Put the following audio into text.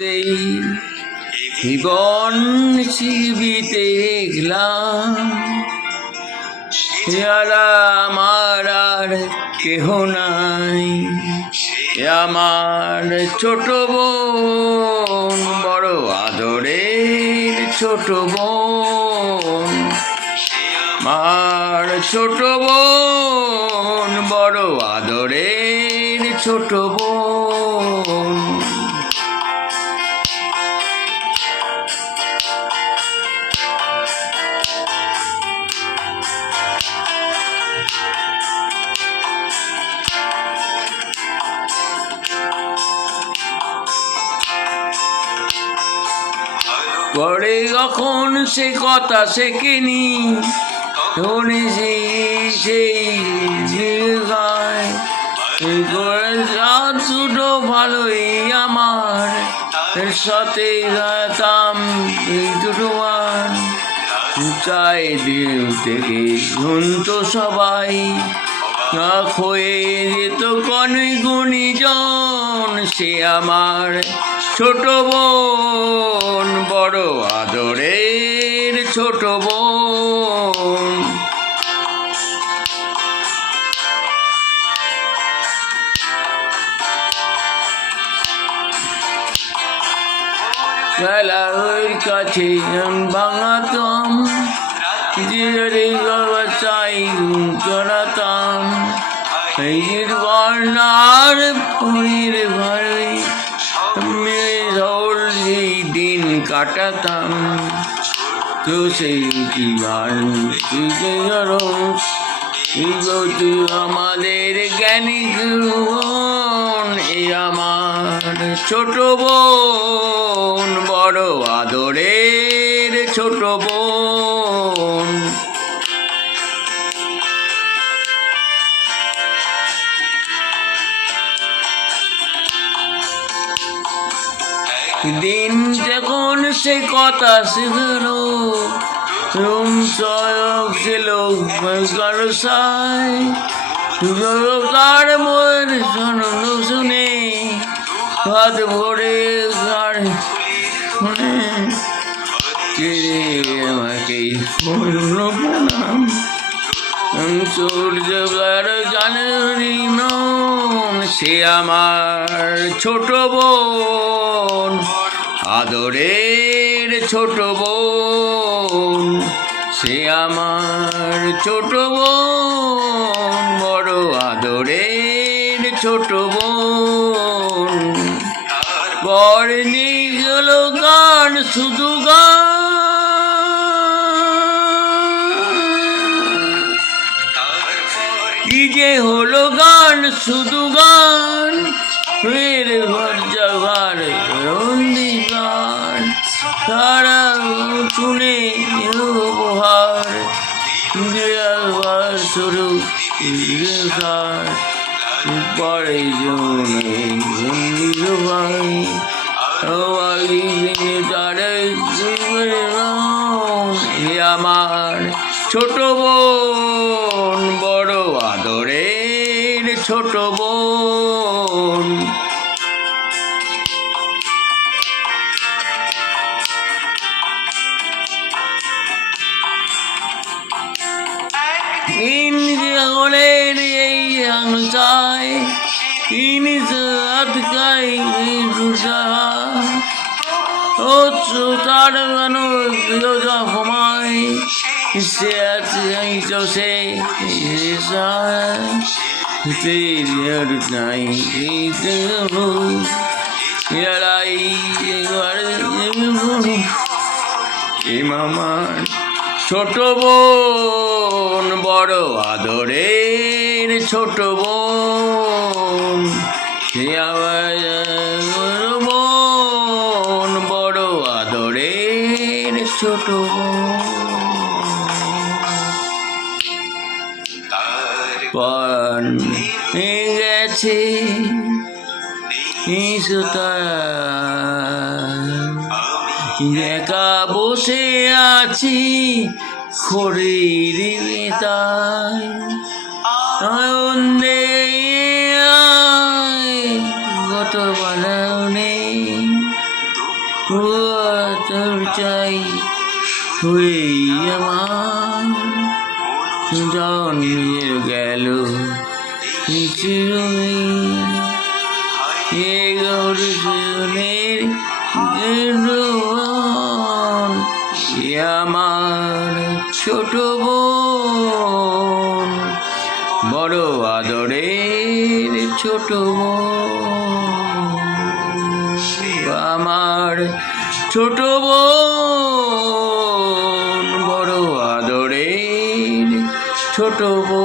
এই জীবন জীবিতে দেখলাম যারা আমার আর কেহ নাই। আমার ছোট বোন, বড় আদরের ছোট বোন। আমার ছোট বোন, বড় আদরের ছোট বোন। পরে যখন সে কথা শেখেনি, তখন দুটো ভালোই আমার সাথে গাতাম এই দুটো গান। চাই দিল থেকে শুনতো সবাই, হয়ে যেত কনি গুণীজন। সে আমার ছোট বোন, বড় আদরের ছোট বোন। বেলার কাছে ভাঙাতাম, জিরে চাই চড়াতাম, এই বর্ণার পুরীর ঘরে মেয়ে দিন কাটাতাম। তো সেই জীবন আমাদের জ্ঞানী গুণ। এই আমার ছোট বোন, বড় আদরের ছোট বোন। দিন যখন সে কথা শিখলো, রুম চয়ক ছিল সাই, তার মন শুনে হাত ভরে আমাকে প্রণাম। সূর্য জানি সে আমার ছোট বোন, আদরের ছোট বোন। সে আমার ছোট বোন, বড় আদরের ছোট বোন। বর্ণি গেল গান, শুধু গান, কি যে হলো গান, শুধু গান। ফের ঘর যাবার রন্দি গান, তারা শুনে উপহার দেওয়ার শুরু পরে ভাই আমার ছোট বোন, বড় আদরের ছোট বোন। ইনজনের এই আংসায় ইনসাতকাই দুসা ও তার মানুষ সময় সে আছে চষে নাই লড়াই মামার ছোট বোন, বড় আদরের ছোট বোন। সে আমার বোন, বড় আদরের ছোট বোন। গেছে একা বসে আছি খড়ির বেতায়, আনন্দে গত বানাও নেই ও তোর চাই হয়ে আমার জন্মের গেল চিরদিন এ গৌরীর আমার ছোট বোন বড় আদরের ছোট বোন আমার ছোট বোন বড় আদরের ছোট বোন।